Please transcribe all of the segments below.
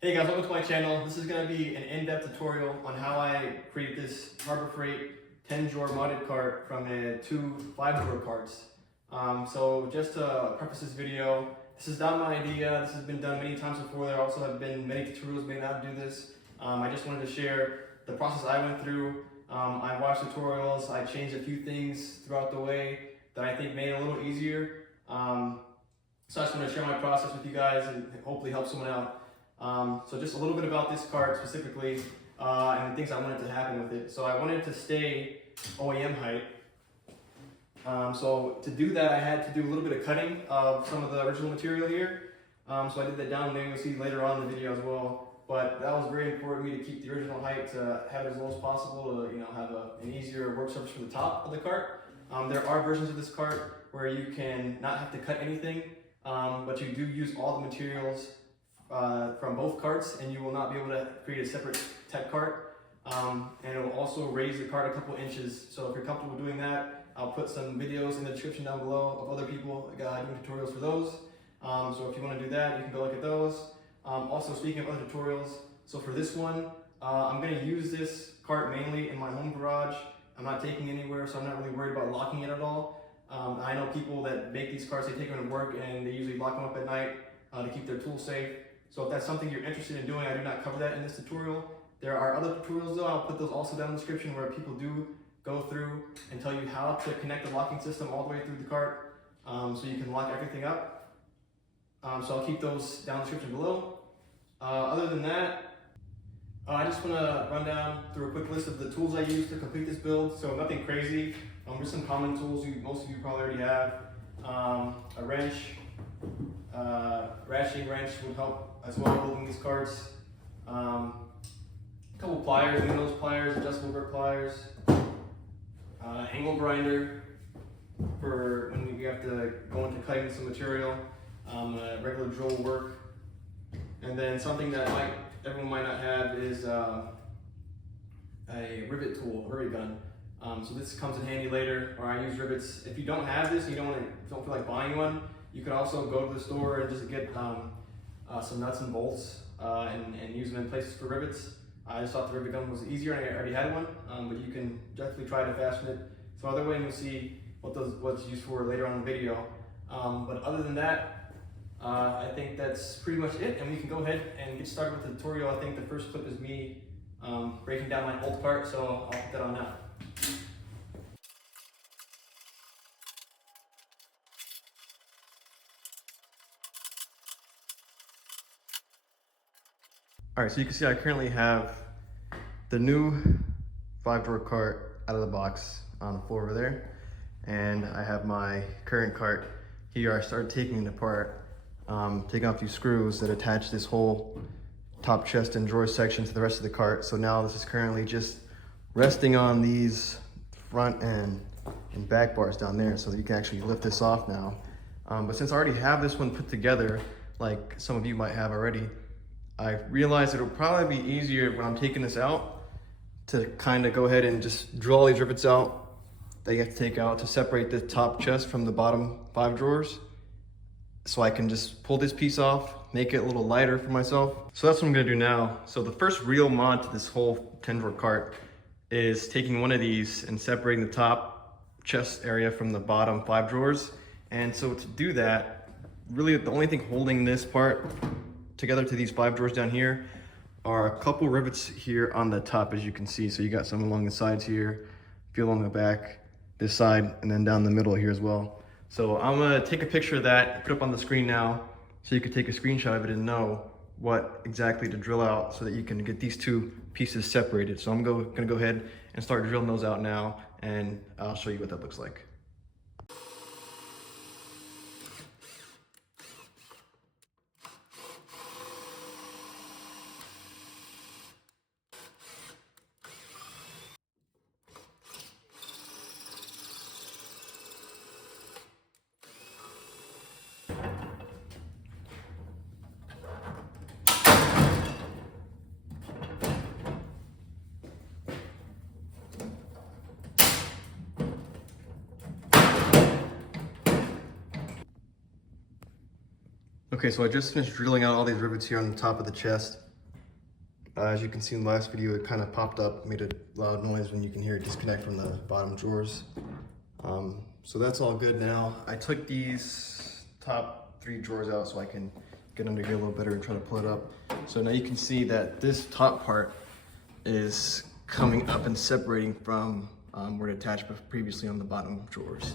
Hey guys, welcome to my channel. This is going to be an in-depth tutorial on how I create this Harbor Freight 10-drawer modded cart from two 5-drawer carts. So just to preface this video, this is not my idea. This has been done many times before. There also have been many tutorials made on how to do this. I just wanted to share the process I went through. I watched tutorials. I changed a few things throughout the way that I think made it a little easier. So I just want to share my process with you guys and hopefully help someone out. So just a little bit about this cart specifically and the things I wanted to happen with it. So I wanted to stay OEM height. So to do that, I had to do a little bit of cutting of some of the original material here. So I did that down there. You'll see later on in the video as well. But that was very important to me to keep the original height, to have it as low as possible, to have an easier work surface from the top of the cart. There are versions of this cart where you can not have to cut anything, but you do use all the materials from both carts, and you will not be able to create a separate tech cart. And it will also raise the cart a couple inches. So if you're comfortable doing that, I'll put some videos in the description down below of other people doing tutorials for those. So if you want to do that, you can go look at those. Also, speaking of other tutorials, so for this one, I'm going to use this cart mainly in my home garage. I'm not taking it anywhere, so I'm not really worried about locking it at all. I know people that make these carts, they take them to work and they usually lock them up at night to keep their tools safe. So if that's something you're interested in doing, I do not cover that in this tutorial. There are other tutorials though, I'll put those also down in the description, where people do go through and tell you how to connect the locking system all the way through the cart, so you can lock everything up. So I'll keep those down in the description below. Other than that, I just want to run down through a quick list of the tools I use to complete this build. So nothing crazy, just some common tools most of you probably already have. A wrench, ratcheting wrench would help as well holding these carts. A couple pliers, nose pliers, adjustable grip pliers. Angle grinder for when we have to go into cutting some material. Regular drill work. And then something that everyone might not have is a rivet tool, a rivet gun. So this comes in handy later, or I use rivets. If you don't have this, you don't feel like buying one, you could also go to the store and just get some nuts and bolts and use them in places for rivets. I just thought the rivet gun was easier, and I already had one, but you can definitely try to fashion it some other way, and you'll see what's used for later on in the video. But other than that, I think that's pretty much it, and we can go ahead and get started with the tutorial. I think the first clip is me breaking down my old cart, so I'll put that on now. All right, so you can see I currently have the new 5-drawer cart out of the box on the floor over there. And I have my current cart here. I started taking it apart, taking off these screws that attach this whole top chest and drawer section to the rest of the cart. So now this is currently just resting on these front and back bars down there, so that you can actually lift this off now. But since I already have this one put together, like some of you might have already, I realized it'll probably be easier when I'm taking this out to kind of go ahead and just drill all these rivets out that you have to take out to separate the top chest from the bottom 5 drawers. So I can just pull this piece off, make it a little lighter for myself. So that's what I'm gonna do now. So the first real mod to this whole 10-drawer cart is taking one of these and separating the top chest area from the bottom 5 drawers. And so to do that, really the only thing holding this part together to these 5 drawers down here are a couple rivets here on the top, as you can see. So you got some along the sides here, a few along the back, this side, and then down the middle here as well. So I'm gonna take a picture of that, put it up on the screen now, so you can take a screenshot of it and know what exactly to drill out so that you can get these two pieces separated. So I'm gonna go ahead and start drilling those out now, and I'll show you what that looks like. Okay, so I just finished drilling out all these rivets here on the top of the chest. As you can see in the last video, it kind of popped up, made a loud noise when you can hear it disconnect from the bottom drawers. So that's all good now. I took these top 3 drawers out so I can get under here a little better and try to pull it up. So now you can see that this top part is coming up and separating from where it attached previously on the bottom drawers.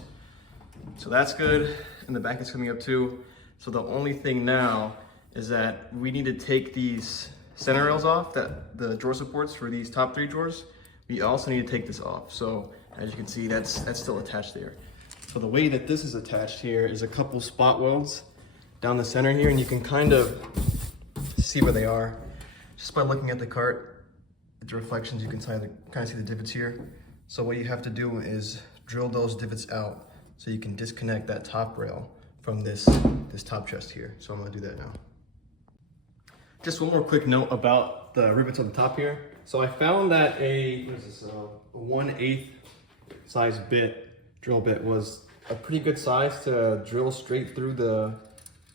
So that's good, and the back is coming up too. So the only thing now is that we need to take these center rails off, that the drawer supports for these top 3 drawers. We also need to take this off. So as you can see, that's still attached there. So the way that this is attached here is a couple spot welds down the center here, and you can kind of see where they are just by looking at the cart. At the reflections, you can kind of see the divots here. So what you have to do is drill those divots out so you can disconnect that top rail from this top chest here. So I'm gonna do that now. Just one more quick note about the rivets on the top here. So I found that a 1/8 size drill bit was a pretty good size to drill straight through the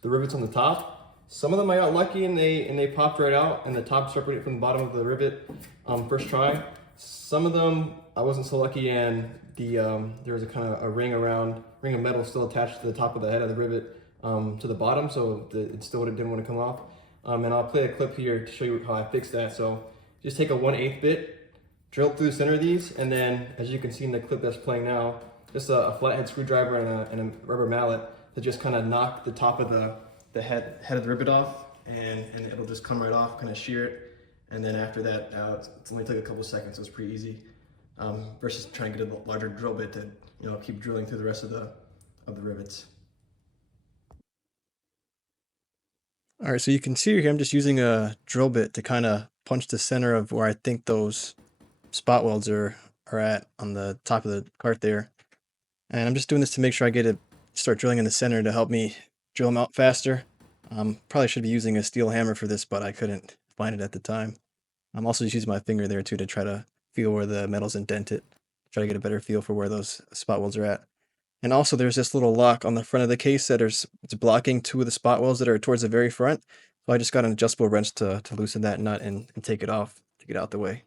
rivets on the top. Some of them I got lucky and they popped right out and the top separated from the bottom of the rivet first try. Some of them I wasn't so lucky, and there was a kind of a ring of metal still attached to the top of the head of the rivet to the bottom, so it still didn't want to come off. And I'll play a clip here to show you how I fixed that. So just take a 1/8 bit, drill through the center of these, and then as you can see in the clip that's playing now, just a flathead screwdriver and a rubber mallet to just kind of knock the top of the head of the rivet off, and it'll just come right off, kind of shear it. And then after that, it only took a couple seconds, so it's pretty easy. Versus trying to get a larger drill bit to keep drilling through the rest of the rivets. All right, so you can see here I'm just using a drill bit to kind of punch the center of where I think those spot welds are at on the top of the cart there. And I'm just doing this to make sure I start drilling in the center to help me drill them out faster. Probably should be using a steel hammer for this, but I couldn't find it at the time. I'm also just using my finger there too to try to feel where the metal's indented, try to get a better feel for where those spot welds are at. And also there's this little lock on the front of the case that it's blocking 2 of the spot welds that are towards the very front. So I just got an adjustable wrench to loosen that nut and take it off to get out the way.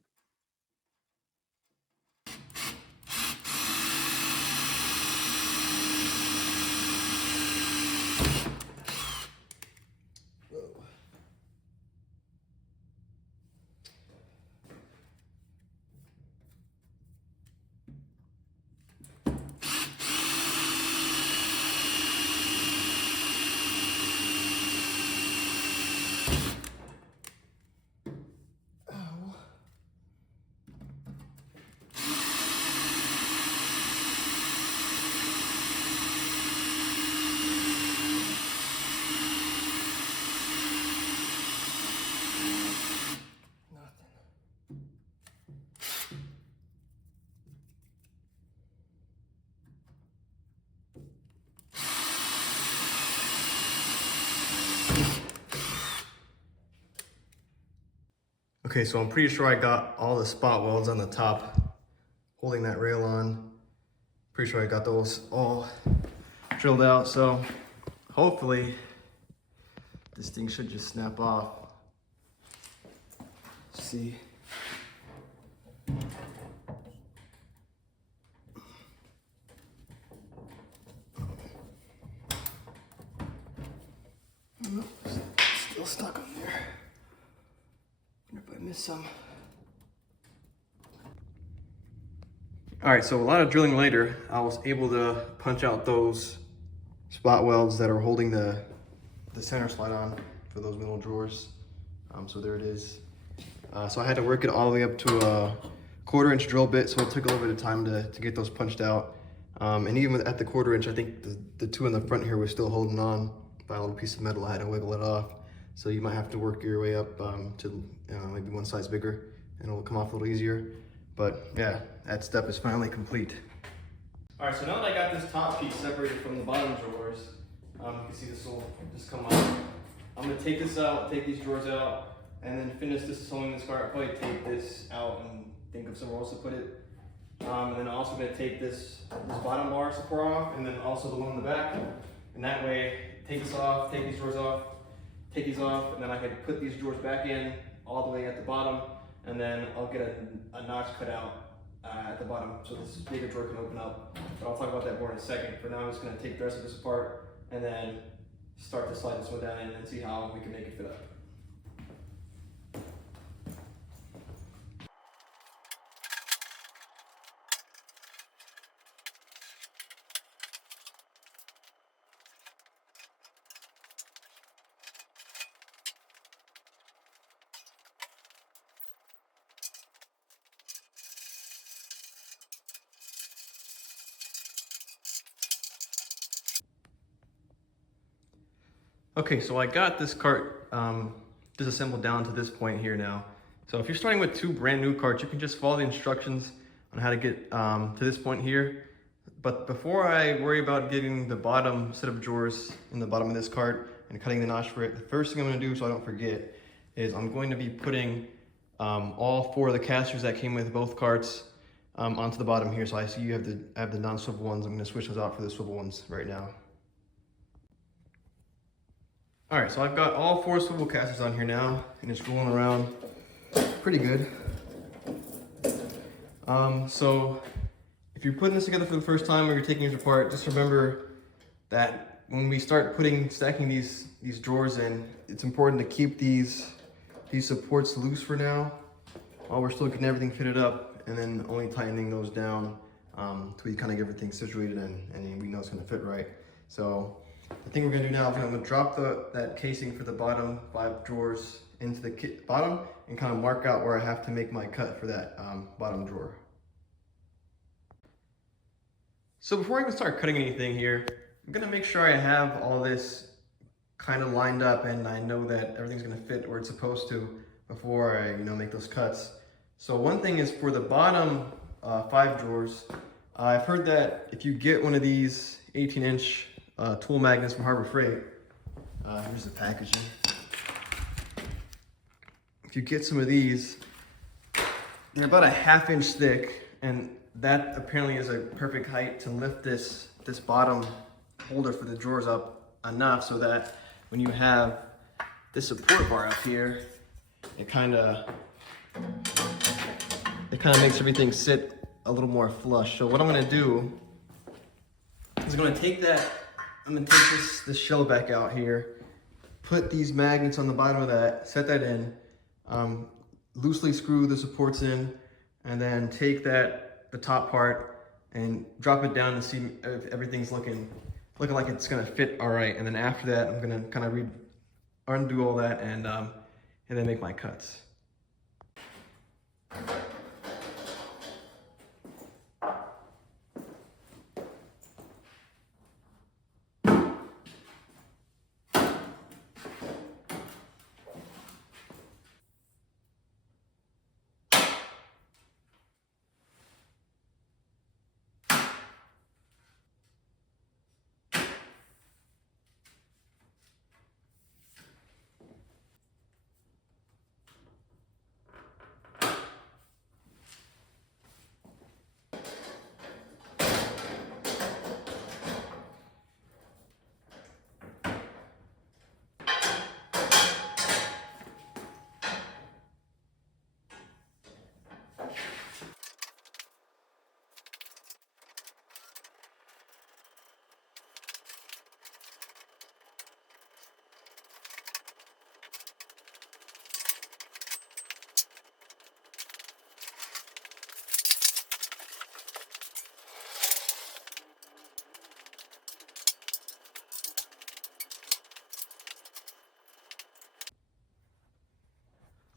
Okay, so I'm pretty sure I got all the spot welds on the top holding that rail on. Pretty sure I got those all drilled out, so hopefully this thing should just snap off. Let's see. Oh, still stuck on there. Wonder if I missed some. All right, so a lot of drilling later, I was able to punch out those spot welds that are holding the center slide on for those middle drawers. So there it is. So I had to work it all the way up to a 1/4 inch drill bit, so it took a little bit of time to get those punched out. And even at the 1/4 inch, I think the 2 in the front here were still holding on by a little piece of metal. I had to wiggle it off. So you might have to work your way up to maybe 1 size bigger, and it'll come off a little easier. But yeah, that step is finally complete. All right, so now that I got this top piece separated from the bottom drawers, you can see this will just come off. I'm gonna take this out, take these drawers out, and then finish disassembling this car. I'll probably take this out and think of somewhere else to put it. And then I'm also gonna take this bottom bar support off, and then also the one in the back. And that way, take this off, take these drawers off, take these off, and then I can put these drawers back in all the way at the bottom, and then I'll get a notch cut out at the bottom so this bigger drawer can open up. But I'll talk about that more in a second. For now, I'm just going to take the rest of this apart and then start to slide this one down in and see how we can make it fit up. Okay, so I got this cart disassembled down to this point here now. So if you're starting with two brand new carts, you can just follow the instructions on how to get to this point here. But before I worry about getting the bottom set of drawers in the bottom of this cart and cutting the notch for it, the first thing I'm gonna do so I don't forget is I'm going to be putting all four of the casters that came with both carts onto the bottom here. So I see you have the non-swivel ones. I'm gonna switch those out for the swivel ones right now. All right, so I've got all four swivel casters on here now, and it's rolling around pretty good. So if you're putting this together for the first time or you're taking yours apart, just remember that when we start stacking these drawers in, it's important to keep these supports loose for now, while we're still getting everything fitted up, and then only tightening those down till we kind of get everything situated and we know it's gonna fit right. So the thing we're gonna do now is I'm gonna drop that casing for the bottom 5 drawers into the bottom and kind of mark out where I have to make my cut for that bottom drawer. So before I even start cutting anything here, I'm gonna make sure I have all this kind of lined up and I know that everything's gonna fit where it's supposed to before I make those cuts. So one thing is for the bottom 5 drawers, I've heard that if you get one of these 18-inch tool magnets from Harbor Freight. Here's the packaging. If you get some of these, they're about a 1/2 inch thick, and that apparently is a perfect height to lift this bottom holder for the drawers up enough so that when you have this support bar up here, it kind of makes everything sit a little more flush. So what I'm going to do is I'm going to take this shell back out here, put these magnets on the bottom of that, set that in, loosely screw the supports in, and then take the top part and drop it down to see if everything's looking like it's gonna fit all right. And then after that, I'm gonna kind of undo all that and then make my cuts.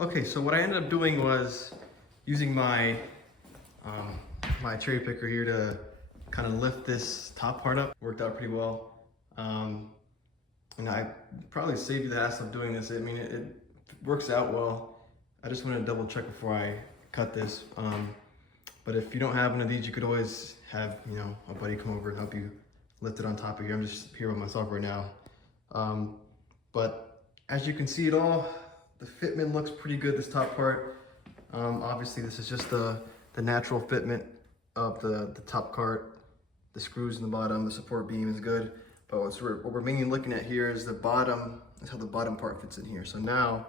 Okay, so what I ended up doing was using my my cherry picker here to kind of lift this top part up. Worked out pretty well. And I probably saved you the hassle of doing this. I mean, it works out well. I just wanted to double check before I cut this. But if you don't have one of these, you could always have, a buddy come over and help you lift it on top of you. I'm just here by myself right now. But as you can see the fitment looks pretty good, this top part. Obviously this is just the natural fitment of the top cart. The screws in the bottom, the support beam is good. But what we're mainly looking at here is the bottom, is how the bottom part fits in here. So now,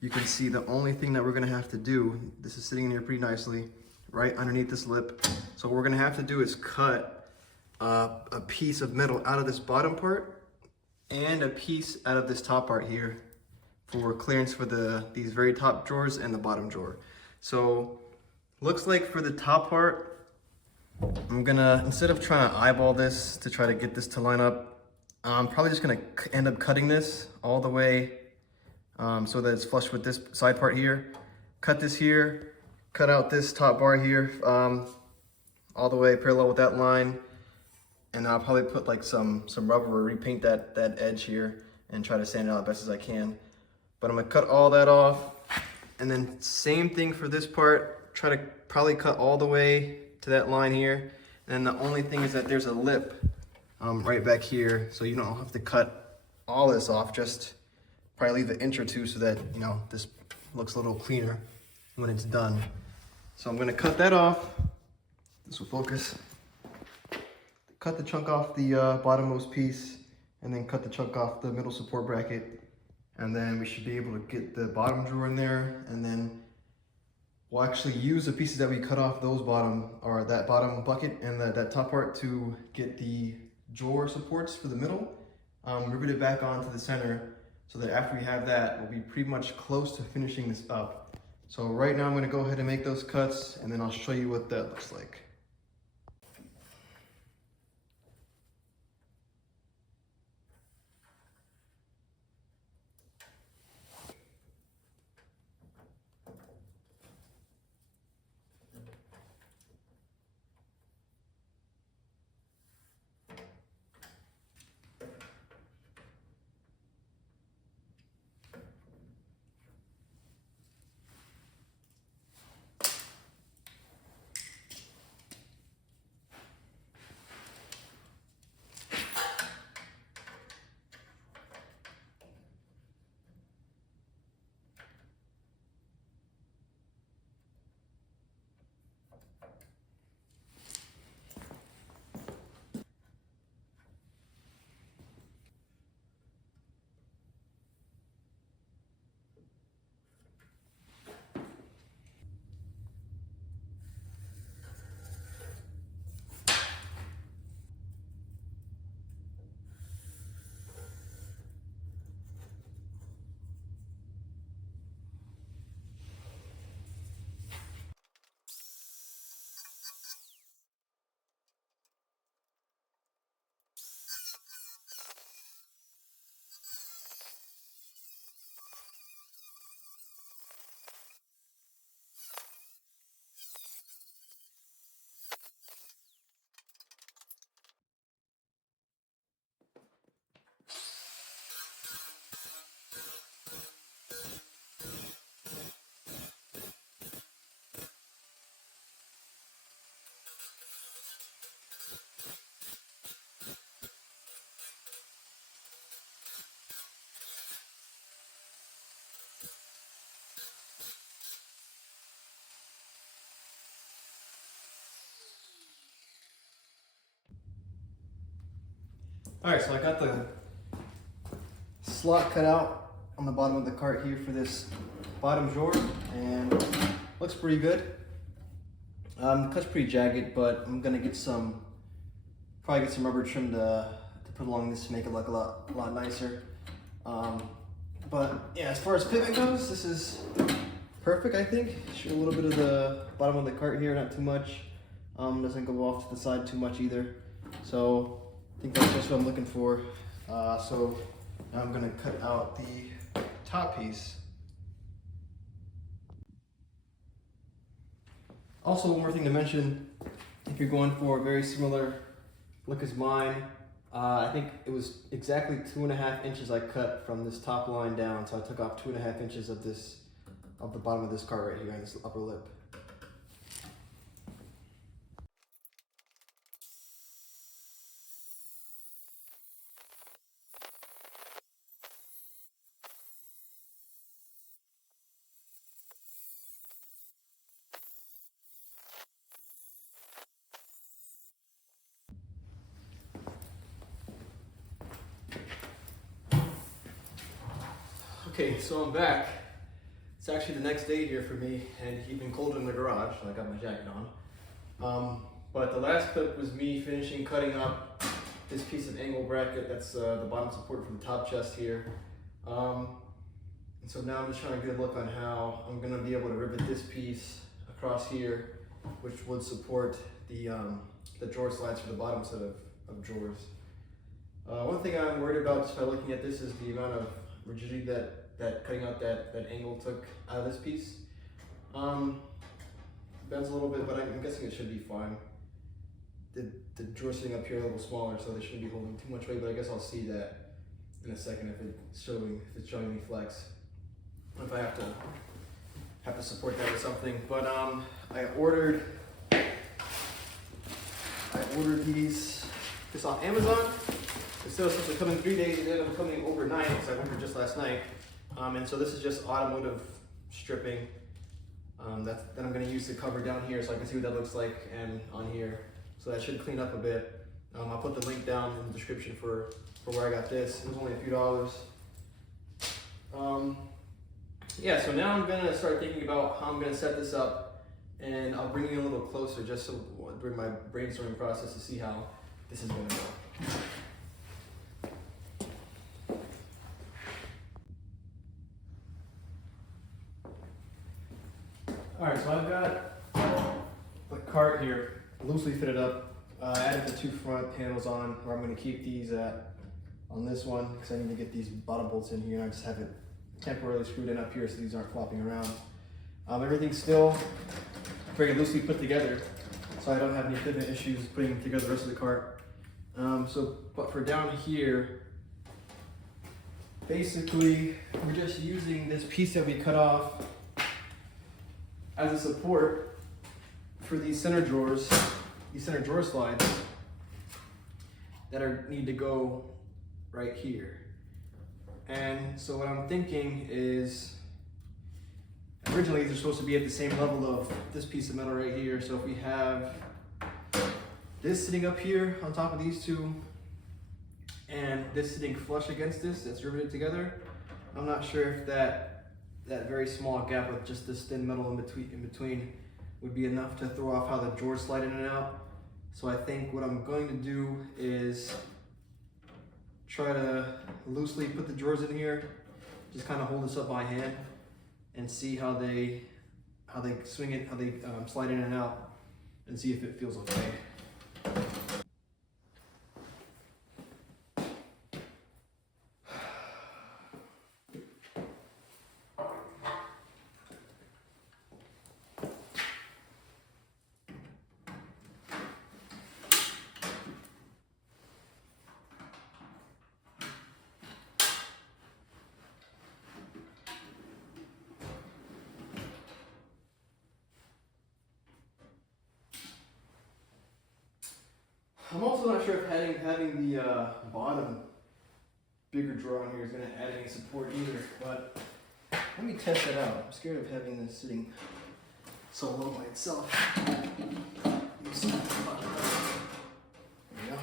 you can see the only thing that we're gonna have to do, this is sitting in here pretty nicely, right underneath this lip. So what we're gonna have to do is cut a piece of metal out of this bottom part and a piece out of this top part here for clearance for these very top drawers and the bottom drawer. So looks like for the top part, I'm gonna, instead of trying to eyeball this to try to get this to line up, I'm probably just gonna end up cutting this all the way so that it's flush with this side part here. Cut this here, cut out this top bar here all the way parallel with that line. And I'll probably put like some rubber or repaint that edge here and try to sand it out as best as I can. But I'm gonna cut all that off. And then same thing for this part, try to probably cut all the way to that line here. And the only thing is that there's a lip right back here, so you don't have to cut all this off, just probably leave an inch or two so that, you know, this looks a little cleaner when it's done. So I'm gonna cut that off. This will focus. Cut the chunk off the bottommost piece, and then cut the chunk off the middle support bracket. And then we should be able to get the bottom drawer in there, and then we'll actually use the pieces that we cut off those bottom, or that bottom bucket and that top part to get the drawer supports for the middle, rivet it back onto the center, so that after we have that, we'll be pretty much close to finishing this up. So right now I'm gonna go ahead and make those cuts, and then I'll show you what that looks like. All right, so I got the slot cut out on the bottom of the cart here for this bottom drawer, and looks pretty good. Cut's pretty jagged, but I'm gonna get probably get some rubber trim to put along this to make it look a lot nicer. But yeah, as far as pivot goes, this is perfect, I think. Show a little bit of the bottom of the cart here, not too much. Doesn't go off to the side too much either. So I think that's just what I'm looking for. So now I'm gonna cut out the top piece. Also, one more thing to mention, if you're going for a very similar look as mine, I think it was exactly 2.5 inches I cut from this top line down. So I took off 2.5 inches of the bottom of this cart right here on this upper lip. Okay, so I'm back. It's actually the next day here for me, and it's even colder in the garage, so I got my jacket on. But the last clip was me finishing cutting up this piece of angle bracket. That's the bottom support for the top chest here. And so now I'm just trying to get a look on how I'm gonna be able to rivet this piece across here, which would support the drawer slides for the bottom set of drawers. One thing I'm worried about just by looking at this is the amount of rigidity that cutting out that angle took out of this piece. Bends a little bit, but I'm guessing it should be fine. The drawer sitting up here a little smaller, so they shouldn't be holding too much weight, but I guess I'll see that in a second if it's showing any flex. If I have to support that with something. But I ordered this on Amazon. Instead of supposed to come in 3 days, it ended up coming overnight because I ordered just last night. And so this is just automotive stripping that I'm going to use to cover down here so I can see what that looks like and on here. So that should clean up a bit. I'll put the link down in the description for where I got this. It was only a few dollars. Yeah, so now I'm going to start thinking about how I'm going to set this up, and I'll bring you a little closer just so during my brainstorming process to see how this is going to go. Alright, so I've got the cart here loosely fitted up. I added the 2 front panels on where I'm going to keep these at on this one because I need to get these bottom bolts in here. I just have it temporarily screwed in up here so these aren't flopping around. Everything's still very loosely put together, so I don't have any fitment issues putting together the rest of the cart. But for down here, basically we're just using this piece that we cut off as a support for these center drawers, these center drawer slides that need to go right here. And so what I'm thinking is, originally they're supposed to be at the same level of this piece of metal right here. So if we have this sitting up here on top of these two, and this sitting flush against this, that's riveted together, I'm not sure if that very small gap with just this thin metal in between would be enough to throw off how the drawers slide in and out. So I think what I'm going to do is try to loosely put the drawers in here, just kind of hold this up by hand and see how they swing it, how they slide in and out, and see if it feels okay. I'm also not sure if having the bottom bigger drawer on here is going to add any support either, but let me test it out. I'm scared of having this sitting so low by itself. There we go.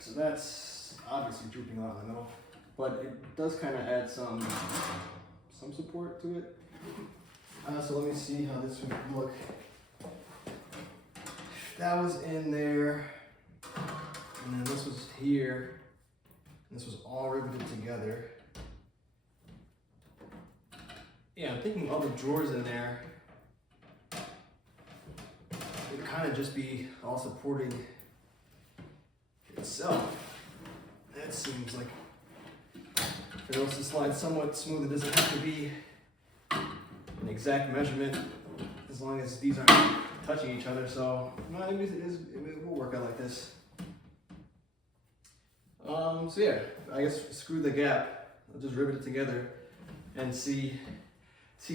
So that's obviously drooping a lot in the middle, but it does kind of add some support to it. So let me see how this would look. That was in there, and then this was here, and this was all riveted together. Yeah, I'm thinking all the drawers in there would kind of just be all supporting itself. That seems like if it wants to slide somewhat smooth, it doesn't have to be an exact measurement as long as these aren't touching each other, so maybe it will work out like this. So yeah, I guess screw the gap. I'll just rivet it together and see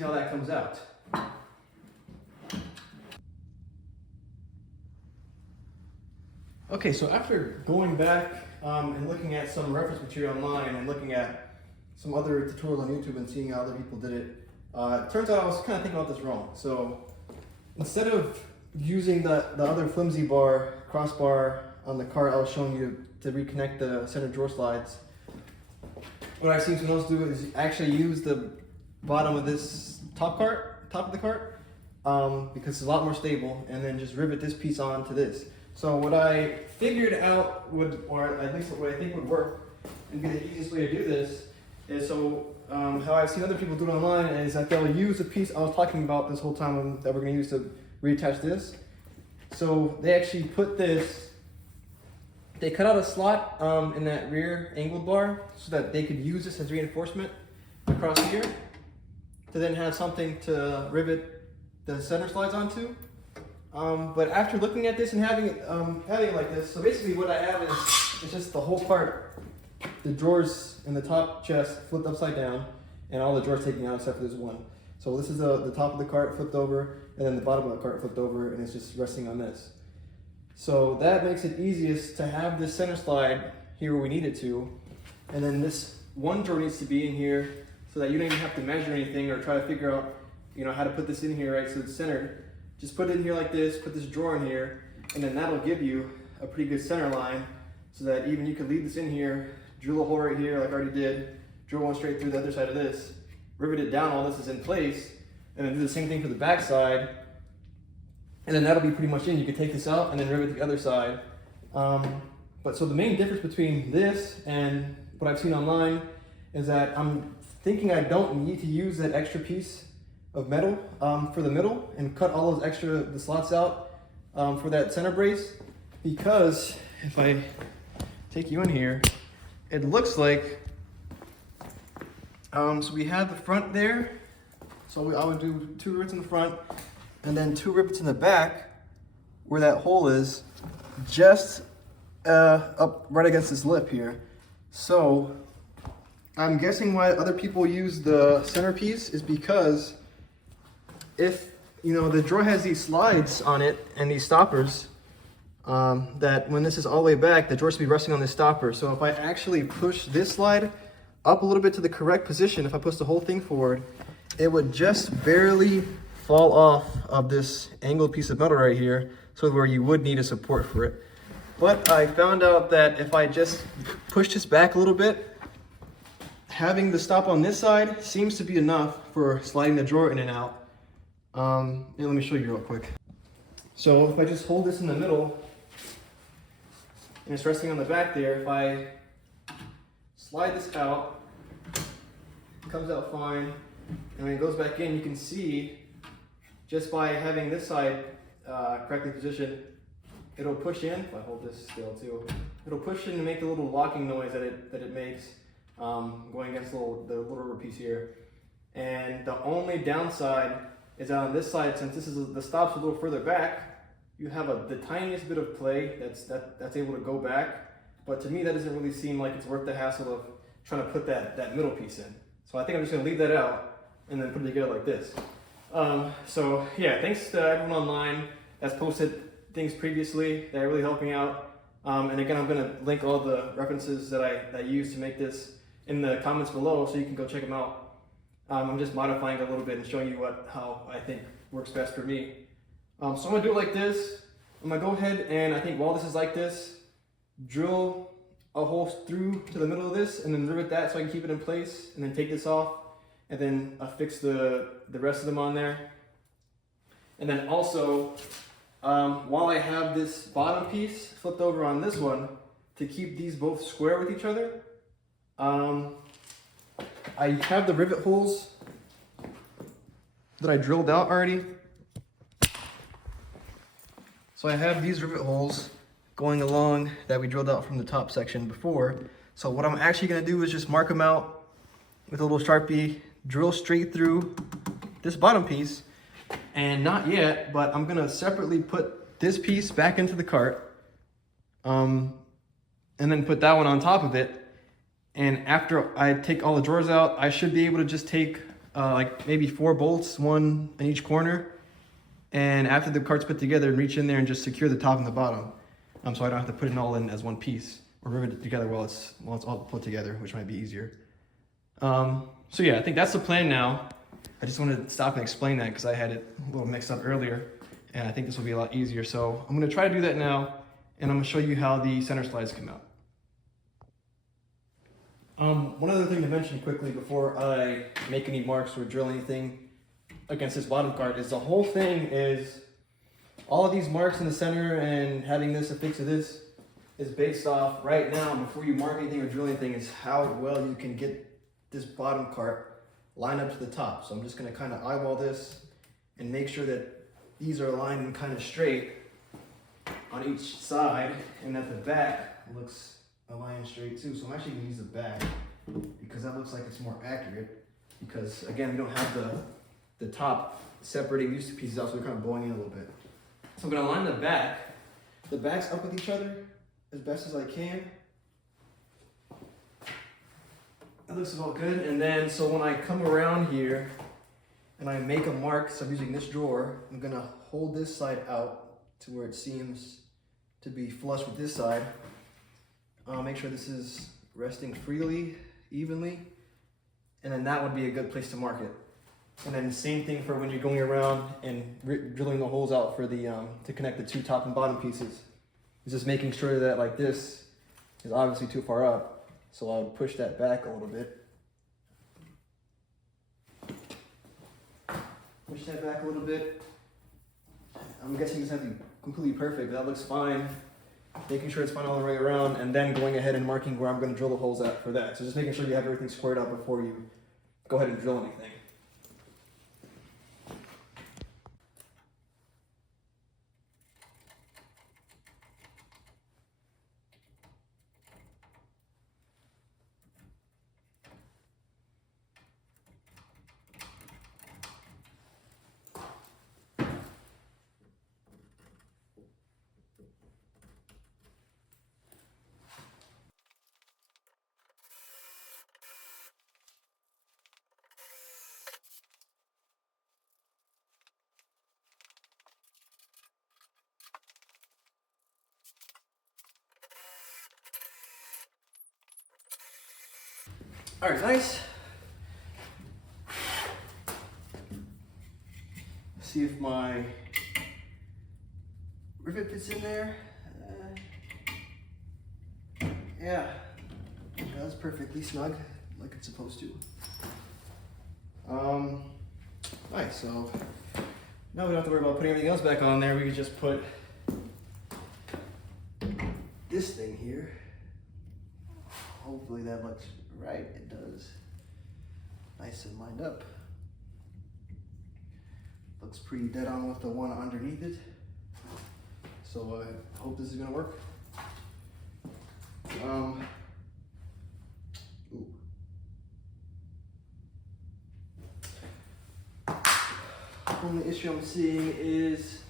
how that comes out. Okay, so after going back and looking at some reference material online and looking at some other tutorials on YouTube and seeing how other people did it, it turns out I was kind of thinking about this wrong. So instead of using the other flimsy crossbar on the cart I was showing you to reconnect the center drawer slides, what I've seen someone else do is actually use the bottom of this top of the cart, because it's a lot more stable, and then just rivet this piece onto this. So what I figured out or at least what I think would work and be the easiest way to do this is, how I've seen other people do it online is that they'll use a piece I was talking about this whole time that we're going to use to reattach this. So they actually put this, they cut out a slot in that rear angled bar so that they could use this as reinforcement across here to then have something to rivet the center slides onto. But after looking at this and having it like this, so basically what I have is just the whole part, the drawers in the top chest flipped upside down, and all the drawers taken out except for this one. So this is the top of the cart flipped over, and then the bottom of the cart flipped over, and it's just resting on this. So that makes it easiest to have this center slide here where we need it to, and then this one drawer needs to be in here so that you don't even have to measure anything or try to figure out, how to put this in here, right, so it's centered. Just put it in here like this, put this drawer in here, and then that'll give you a pretty good center line so that even you could leave this in here, drill a hole right here like I already did, drill one straight through the other side of this, rivet it down, all this is in place, and then do the same thing for the back side, and then that'll be pretty much in. You could take this out and then rivet the other side. But so the main difference between this and what I've seen online is that I'm thinking I don't need to use that extra piece of metal for the middle and cut all those the slots out for that center brace, because if I take you in here, it looks like, so we have the front there, so I would do 2 rivets in the front and then 2 rivets in the back where that hole is, just up right against this lip here. So I'm guessing why other people use the centerpiece is because if the drawer has these slides on it and these stoppers, that when this is all the way back, the drawer should be resting on this stopper. So if I actually push this slide up a little bit to the correct position, if I push the whole thing forward, it would just barely fall off of this angled piece of metal right here, so where you would need a support for it. But I found out that if I just push this back a little bit, having the stop on this side seems to be enough for sliding the drawer in and out. And let me show you real quick. So if I just hold this in the middle and it's resting on the back there, if I slide this out, it comes out fine, and when it goes back in, you can see just by having this side correctly positioned, it'll push in. If I hold this still too, it'll push in and make the little locking noise that it makes going against the little rubber piece here. And the only downside is that on this side, since the stop's a little further back, you have the tiniest bit of play that's able to go back. But to me, that doesn't really seem like it's worth the hassle of trying to put that middle piece in. So I think I'm just gonna leave that out and then put it together like this. So yeah, thanks to everyone online that's posted things previously that really helped me out. And again, I'm gonna link all the references that I used to make this in the comments below, so you can go check them out. I'm just modifying it a little bit and showing you how I think works best for me. So I'm gonna do it like this. I'm gonna go ahead and I think while this is like this, drill a hole through to the middle of this and then rivet that so I can keep it in place, and then take this off and then affix the rest of them on there. And then also, while I have this bottom piece flipped over on this one to keep these both square with each other, I have the rivet holes that I drilled out already. So I have these rivet holes going along that we drilled out from the top section before. So what I'm actually gonna do is just mark them out with a little Sharpie, drill straight through this bottom piece, And not yet, but I'm gonna separately put this piece back into the cart, and then put that one on top of it. And after I take all the drawers out, I should be able to just take like maybe 4 bolts, 1 in each corner. And after the cart's put together, reach in there and just secure the top and the bottom. So I don't have to put it all in as one piece or rivet it together while it's all put together, which might be easier. So yeah, I think that's the plan now. I just wanted to stop and explain that because I had it a little mixed up earlier, and I think this will be a lot easier. So I'm gonna try to do that now, and I'm gonna show you how the center slides come out. One other thing to mention quickly before I make any marks or drill anything against this bottom cart is the whole thing is, all of these marks in the center and having this affixed to this is based off right now, before you mark anything or drill anything, is how well you can get this bottom cart lined up to the top. So I'm just gonna kind of eyeball this and make sure that these are aligned and kind of straight on each side, and that the back looks aligned straight too. So I'm actually gonna use the back because that looks like it's more accurate, because again, we don't have the top separating these two pieces out, so we're kind of bowing in a little bit. So I'm gonna line the back. The backs up with each other as best as I can. That looks all good. And then, so when I come around here and I make a mark, so I'm using this drawer, I'm gonna hold this side out to where it seems to be flush with this side. I'll make sure this is resting freely, evenly, and then that would be a good place to mark it. And then same thing for when you're going around and drilling the holes out for the to connect the 2 top and bottom pieces. It's just making sure that, like, this is obviously too far up, so I'll push that back a little bit. Push that back a little bit. I'm guessing this has to be completely perfect, but that looks fine. Making sure it's fine all the way around, and then going ahead and marking where I'm going to drill the holes at for that. So just making sure you have everything squared up before you go ahead and drill anything. All right, nice. See if my rivet fits in there. Yeah, that's perfectly snug, like it's supposed to. Nice, so now we don't have to worry about putting everything else back on there. We can just put this thing here. Hopefully that looks right. It does. Nice and lined up. Looks pretty dead on with the one underneath it. So I hope this is gonna work. Only issue I'm seeing is,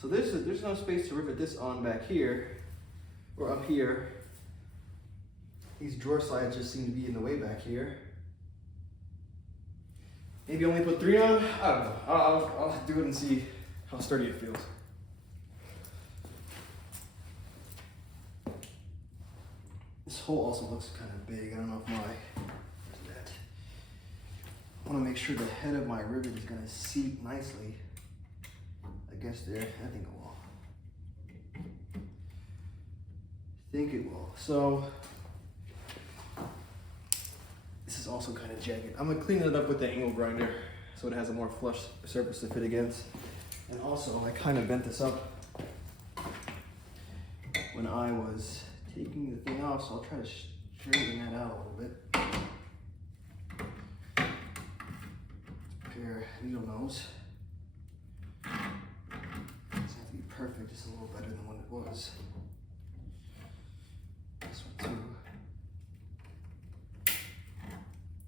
so there's no space to rivet this on back here or up here. These drawer slides just seem to be in the way back here. Maybe only put 3 on? I don't know. I'll do it and see how sturdy it feels. This hole also looks kind of big. I don't know if where's that? I want to make sure the head of my rivet is going to seat nicely against there. I think it will. So this is also kind of jagged. I'm gonna clean it up with the angle grinder so it has a more flush surface to fit against. And also, I kind of bent this up when I was taking the thing off, so I'll try to straighten that out a little bit. Prepare needle nose. It doesn't have to be perfect, just a little better than what it was. This one too.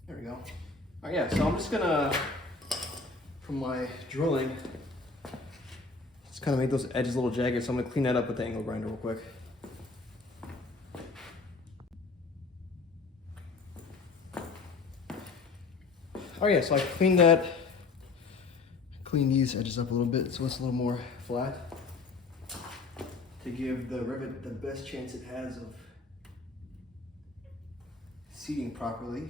There we go. All right, yeah, so I'm just gonna from my drilling. Just kind of made those edges a little jagged, so I'm gonna clean that up with the angle grinder real quick. Oh yeah, so I cleaned these edges up a little bit so it's a little more flat to give the rivet the best chance it has of seating properly.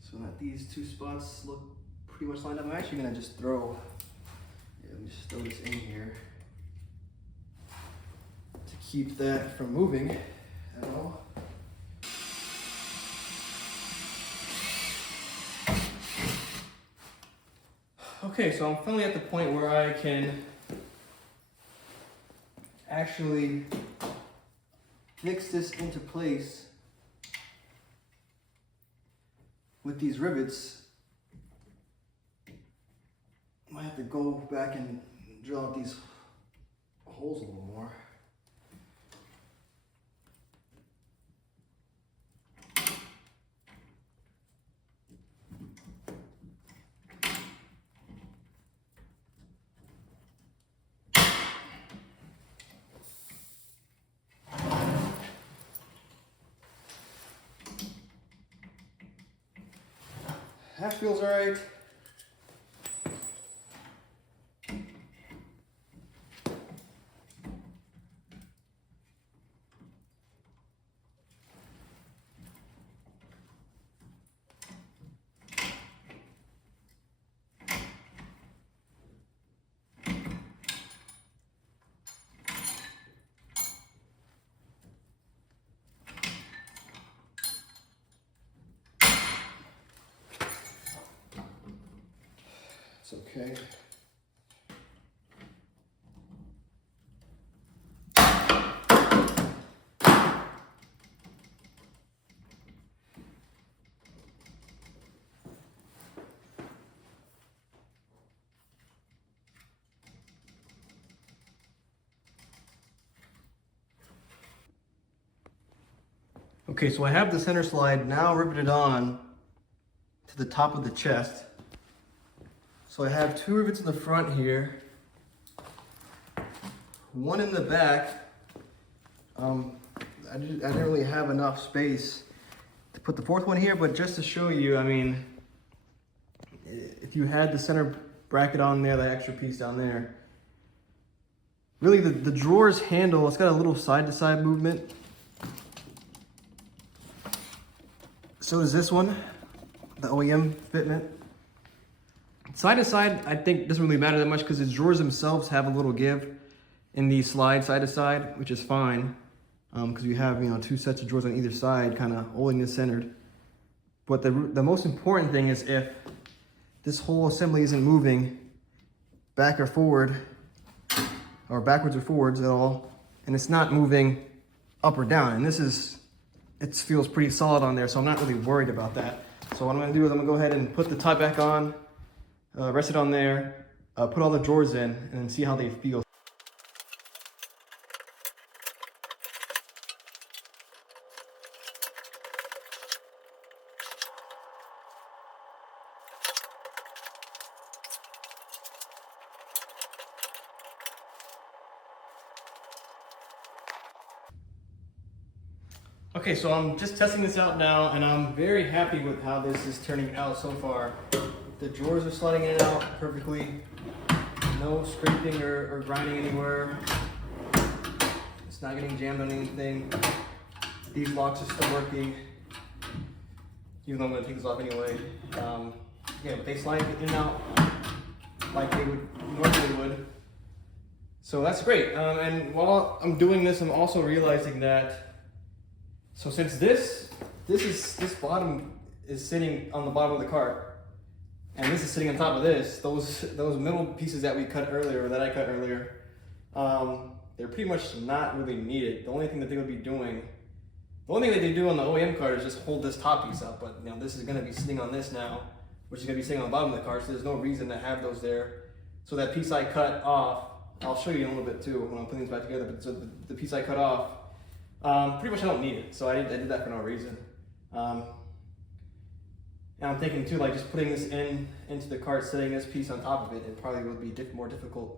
So that these two spots look pretty much lined up. I'm actually gonna just throw, let me just throw this in here to keep that from moving at all. Okay, so I'm finally at the point where I can actually fix this into place with these rivets. I might have to go back and drill out these holes a little more. That feels all right. It's okay. Okay, so I have the center slide now riveted on to the top of the chest. So I have two rivets in the front here, one in the back. I didn't really have enough space to put the fourth one here, but just to show you, I mean, if you had the center bracket on there, the extra piece down there, really the drawer's handle, it's got a little side-to-side movement. So does this one, the OEM fitment. Side to side, I think doesn't really matter that much because the drawers themselves have a little give in the slide side to side, which is fine because you have, you know, two sets of drawers on either side, kind of holding this centered. But the most important thing is if this whole assembly isn't moving back or forward, or backwards or forwards at all, and it's not moving up or down, and it feels pretty solid on there, so I'm not really worried about that. So what I'm gonna do is I'm gonna go ahead and put the top back on, rest it on there, put all the drawers in, and then see how they feel. Okay, so I'm just testing this out now, and I'm very happy with how this is turning out so far. The drawers are sliding in and out perfectly. No scraping or grinding anywhere. It's not getting jammed on anything. These locks are still working, even though I'm going to take this off anyway. Yeah, but they slide in and out like they would normally would. So that's great. And while I'm doing this, I'm also realizing that, so since this bottom is sitting on the bottom of the cart, and this is sitting on top of this, those middle pieces that we cut earlier, or that I cut earlier, they're pretty much not really needed. The only thing that they would be doing, the only thing that they do on the OEM cart is just hold this top piece up, but you know, this is gonna be sitting on this now, which is gonna be sitting on the bottom of the cart, so there's no reason to have those there. So that piece I cut off, I'll show you in a little bit too when I'm putting these back together, but so the piece I cut off, pretty much I don't need it, so I did that for no reason. And I'm thinking too, like just putting this into the cart, setting this piece on top of it, it probably would be more difficult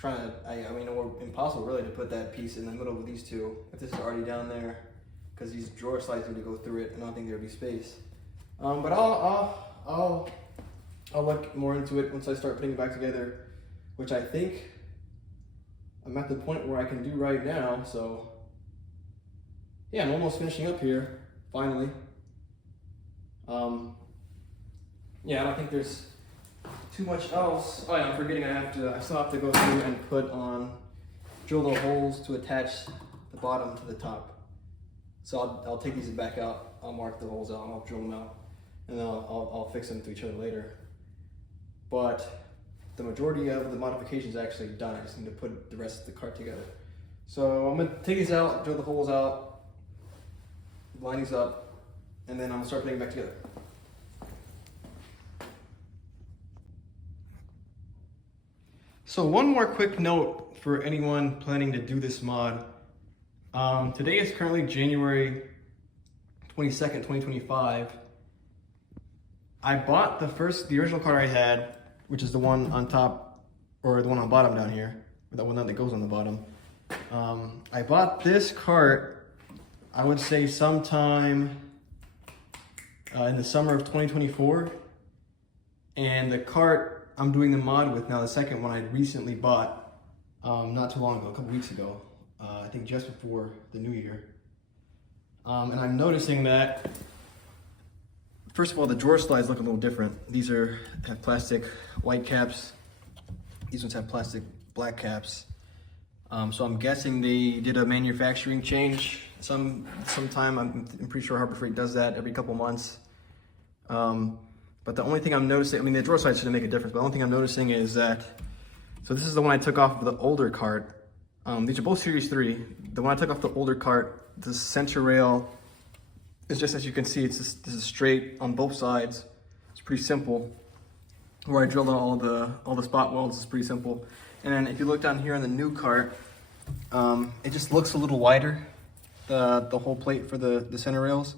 trying to, I mean, or impossible really to put that piece in the middle of these two if this is already down there, because these drawer slides need to go through it, and I don't think there'd be space. But I'll look more into it once I start putting it back together, which I think I'm at the point where I can do right now. So yeah, I'm almost finishing up here, finally. Yeah, I don't think there's too much else. Oh yeah, I'm forgetting I still have to go through and drill the holes to attach the bottom to the top. So I'll take these back out, I'll mark the holes out, and I'll drill them out, and then I'll fix them to each other later. But the majority of the modifications are actually done. I just need to put the rest of the cart together. So I'm gonna take these out, drill the holes out, line these up, and then I'm gonna start putting them back together. So one more quick note for anyone planning to do this mod. Today is currently January 22nd, 2025. I bought the original cart I had, which is the one on top, or the one on the bottom down here, or the one that goes on the bottom. I bought this cart, I would say sometime in the summer of 2024. And the cart I'm doing the mod with now, the second one I recently bought not too long ago, a couple weeks ago, I think just before the new year. And I'm noticing that, first of all, the drawer slides look a little different. These have plastic white caps. These ones have plastic black caps. So I'm guessing they did a manufacturing change sometime. I'm pretty sure Harbor Freight does that every couple months. But the only thing I'm noticing, I mean, the drawer slides shouldn't make a difference, but the only thing I'm noticing is that, so this is the one I took off of the older cart. These are both Series 3. The one I took off the older cart, the center rail is just, as you can see, this is straight on both sides. It's pretty simple. Where I drilled all the spot welds is pretty simple. And then if you look down here on the new cart, it just looks a little wider. The whole plate for the center rails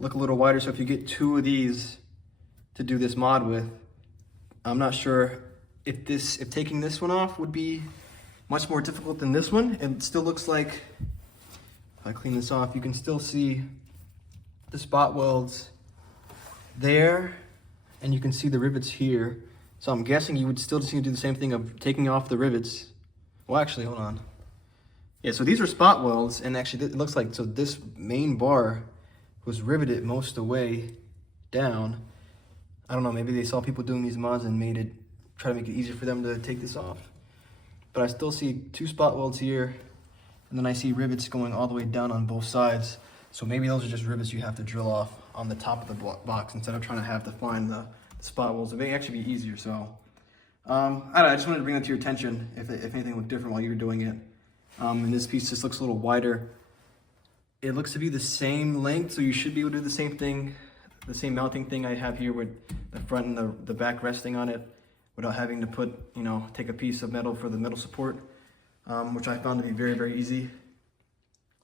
look a little wider. So if you get two of these to do this mod with, I'm not sure if taking this one off would be much more difficult than this one. It still looks like, if I clean this off, you can still see the spot welds there, and you can see the rivets here. So I'm guessing you would still just need to do the same thing of taking off the rivets. Well, actually, hold on. Yeah, so these are spot welds, and actually it looks like, so this main bar was riveted most of the way down. I don't know, maybe they saw people doing these mods and try to make it easier for them to take this off. But I still see two spot welds here, and then I see rivets going all the way down on both sides. So maybe those are just rivets you have to drill off on the top of the box instead of trying to have to find the spot welds. It may actually be easier, so. I don't know, I just wanted to bring that to your attention if anything looked different while you were doing it. And this piece just looks a little wider. It looks to be the same length, so you should be able to do the same thing, the same mounting thing I have here with the front and the back resting on it without having to take a piece of metal for the middle support, which I found to be very, very easy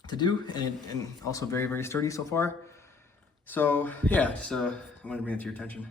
to do and also very, very sturdy so far. So yeah, just I wanted to bring it to your attention.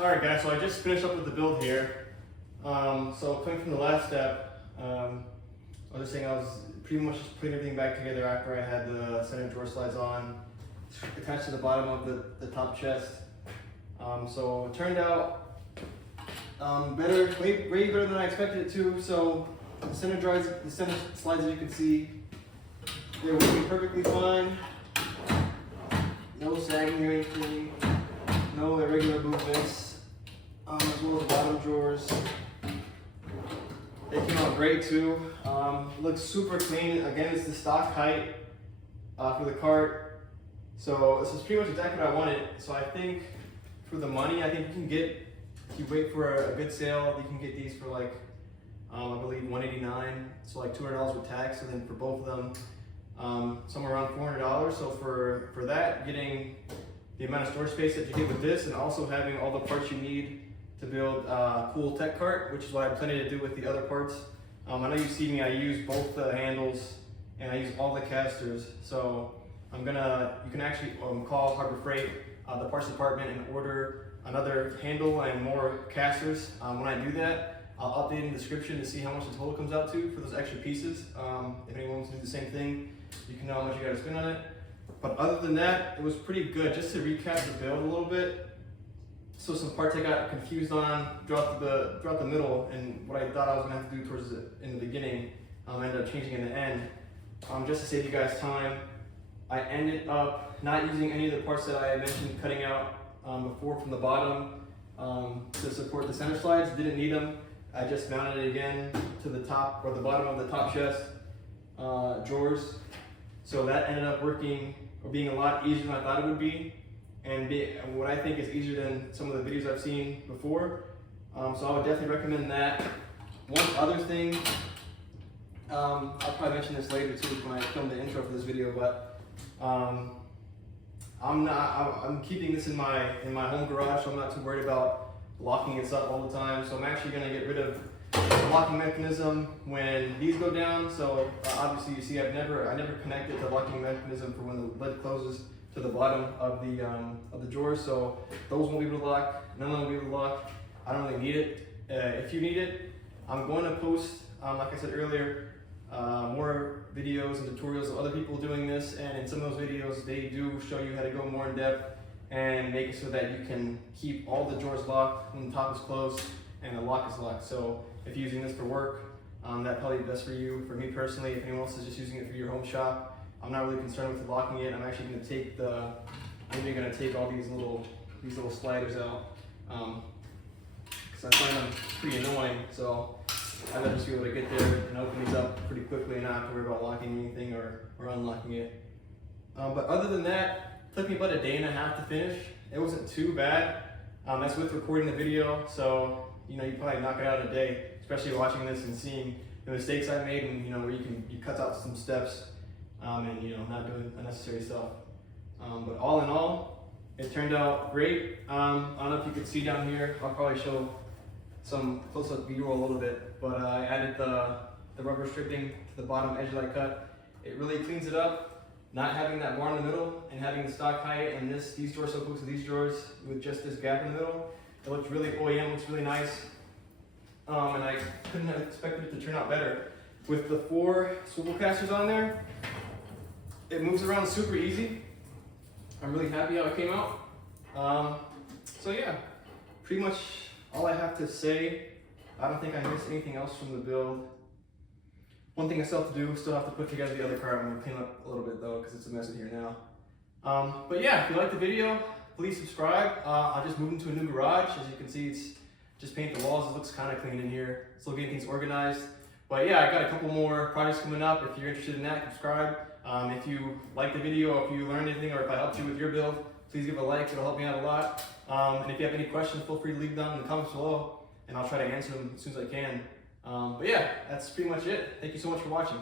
Alright guys, so I just finished up with the build here. So coming from the last step, I was just saying I was pretty much just putting everything back together after I had the center drawer slides on, attached to the bottom of the top chest. So it turned out better, way better than I expected it to. So the center slides, as you can see, they're working perfectly fine. No sagging or anything, no irregular movements, as well as the bottom drawers. They came out great too. Looks super clean. Again, it's the stock height for the cart. So this is pretty much exactly what I wanted. So I think for the money, I think you can get, if you wait for a good sale, you can get these for like, I believe $189, so like $200 with tax, and then for both of them, somewhere around $400. So for that, getting the amount of storage space that you get with this, and also having all the parts you need to build a cool tech cart, which is what I'm planning to do with the other parts. I know you see me, I use both the handles and I use all the casters. So you can actually call Harbor Freight, the parts department, and order another handle and more casters. When I do that, I'll update in the description to see how much the total comes out to for those extra pieces. If anyone wants to do the same thing, you can know how much you gotta spend on it. But other than that, it was pretty good. Just to recap the build a little bit. So some parts I got confused on throughout the middle, and what I thought I was gonna have to do in the beginning, I ended up changing in the end. Just to save you guys time, I ended up not using any of the parts that I had mentioned cutting out before from the bottom to support the center slides. Didn't need them. I just mounted it again to the top or the bottom of the top chest drawers. So that ended up working or being a lot easier than I thought it would be, and what I think is easier than some of the videos I've seen before. So I would definitely recommend that. One other thing, I'll probably mention this later too when I film the intro for this video, but I'm keeping this in my home garage, so I'm not too worried about locking it up all the time. So I'm actually going to get rid of the locking mechanism when these go down. So obviously you see I never connected the locking mechanism for when the lid closes to the bottom of the drawer. So those won't be able to lock, none of them will be able to lock. I don't really need it. If you need it, I'm going to post, like I said earlier, more videos and tutorials of other people doing this, and in some of those videos they do show you how to go more in depth and make it so that you can keep all the drawers locked when the top is closed and the lock is locked. So if you're using this for work, that'd probably be best for you. For me personally, if anyone else is just using it for your home shop, I'm not really concerned with locking it. I'm actually going to take all these little sliders out because I find them pretty annoying. So I'd rather just be able to get there and open these up pretty quickly and not have to worry about locking anything or unlocking it. But other than that, it took me about a day and a half to finish. It wasn't too bad. That's with recording the video, so you probably knock it out in a day, especially watching this and seeing the mistakes I made, and where you cut out some steps and not doing unnecessary stuff. But all in all, it turned out great. I don't know if you can see down here. I'll probably show some close-up view a little bit, but I added the rubber stripping to the bottom edge that I cut. It really cleans it up. Not having that bar in the middle and having the stock height and these drawers so close to these drawers with just this gap in the middle, it looks really OEM, looks really nice. And I couldn't have expected it to turn out better. With the 4 swivel casters on there, it moves around super easy. I'm really happy how it came out. So yeah, pretty much all I have to say. I don't think I missed anything else from the build. One thing I still have to do, still have to put together the other cart. I'm gonna clean up a little bit though, because it's a mess in here now. But yeah, if you like the video, please subscribe. I just moved into a new garage. As you can see, it's just paint the walls. It looks kind of clean in here. Still getting things organized. But yeah, I got a couple more projects coming up. If you're interested in that, subscribe. If you like the video, if you learned anything, or if I helped you with your build, please give a like. It'll help me out a lot. And if you have any questions, feel free to leave them in the comments below, and I'll try to answer them as soon as I can. But yeah, that's pretty much it. Thank you so much for watching.